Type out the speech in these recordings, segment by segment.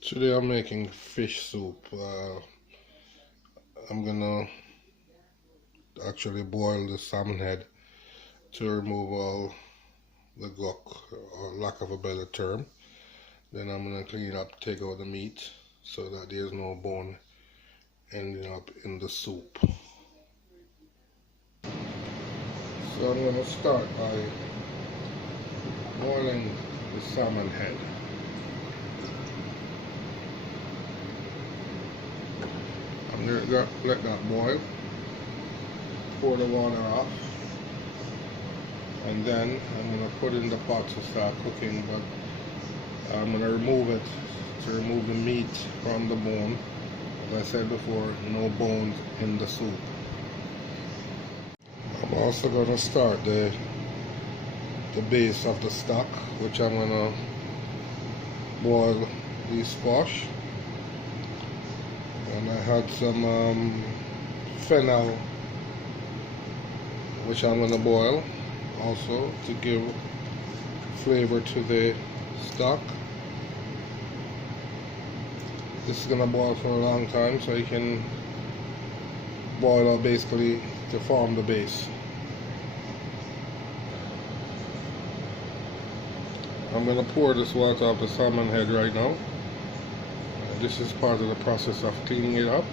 Today I'm making fish soup. I'm gonna actually boil the salmon head to remove all the gunk, or lack of a better term. Then I'm gonna clean up, take out the meat so that there's no bone ending up in the soup. So I'm gonna start by boiling the salmon head. I'm gonna let that boil, pour the water off, and then I'm gonna put in the pot to start cooking, but I'm gonna remove it to remove the meat from the bone. As I said before, no bones in the soup. I'm also gonna start the base of the stock, which I'm gonna boil the squash, and I had some fennel, which I'm gonna boil also to give flavor to the stock. This is gonna boil for a long time, so you can boil out basically to form the base. I'm gonna pour this water off the salmon head right now. This is part of the process of cleaning it up.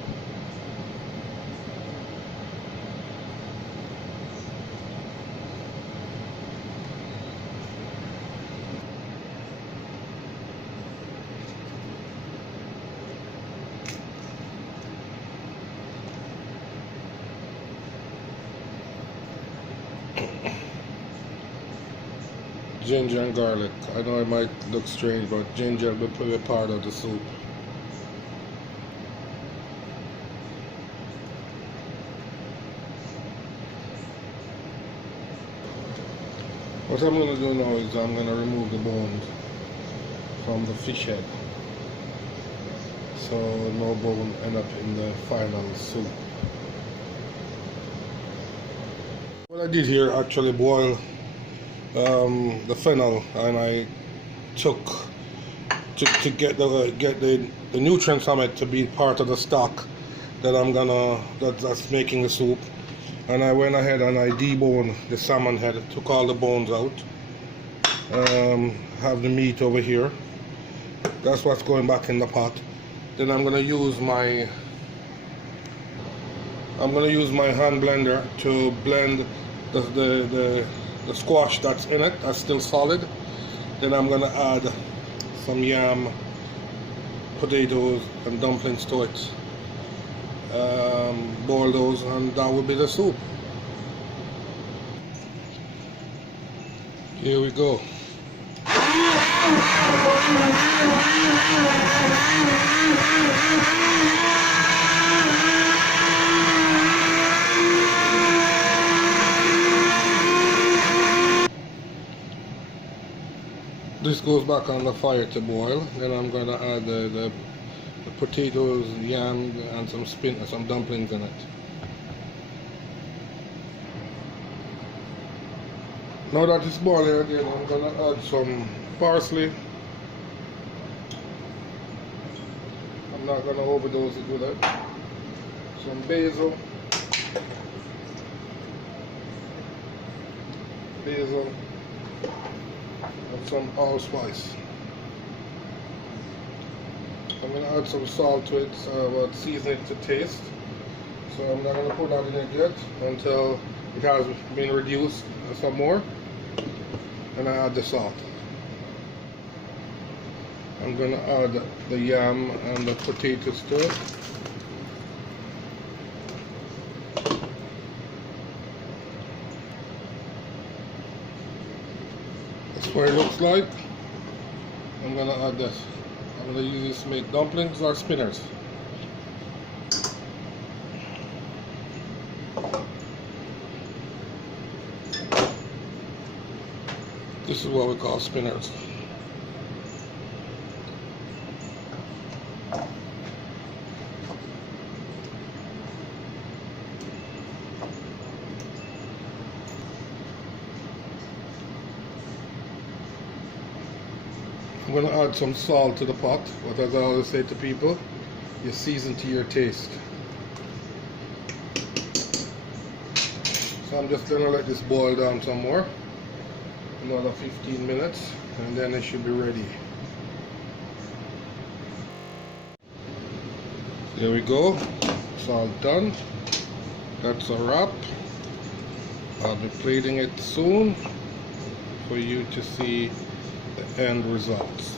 Ginger and garlic. I know it might look strange, but ginger will be a part of the soup. What I'm going to do now is I'm going to remove the bones from the fish head, so no bone end up in the final soup. What I did here actually boil the fennel, and I took to get the nutrients from it to be part of the stock that's making the soup. And I went ahead and I deboned the salmon head, took all the bones out. Have the meat over here. That's what's going back in the pot. Then I'm gonna use my hand blender to blend the squash that's in it, that's still solid. Then I'm gonna add some yam, potatoes, and dumplings to it. Boil those, and that will be the soup. Here we go. This goes back on the fire to boil. Then I'm going to add the potatoes, yam, and some dumplings in it. Now that it's boiling again, I'm going to add some parsley. I'm not going to overdose it with it. Some basil. And some allspice. I'm going to add some salt to it, but season it to taste. So I'm not going to put that in it yet until it has been reduced some more. And I add the salt. I'm going to add the yam and the potatoes to it. That's what it looks like. I'm going to add this. I'm going to use this to make dumplings or spinners. This is what we call spinners. I'm going to add some salt to the pot, but as I always say to people, you season to your taste. So I'm just going to let this boil down some more, another 15 minutes, and then it should be ready. There we go, it's all done. That's a wrap. I'll be plating it soon for you to see the end results.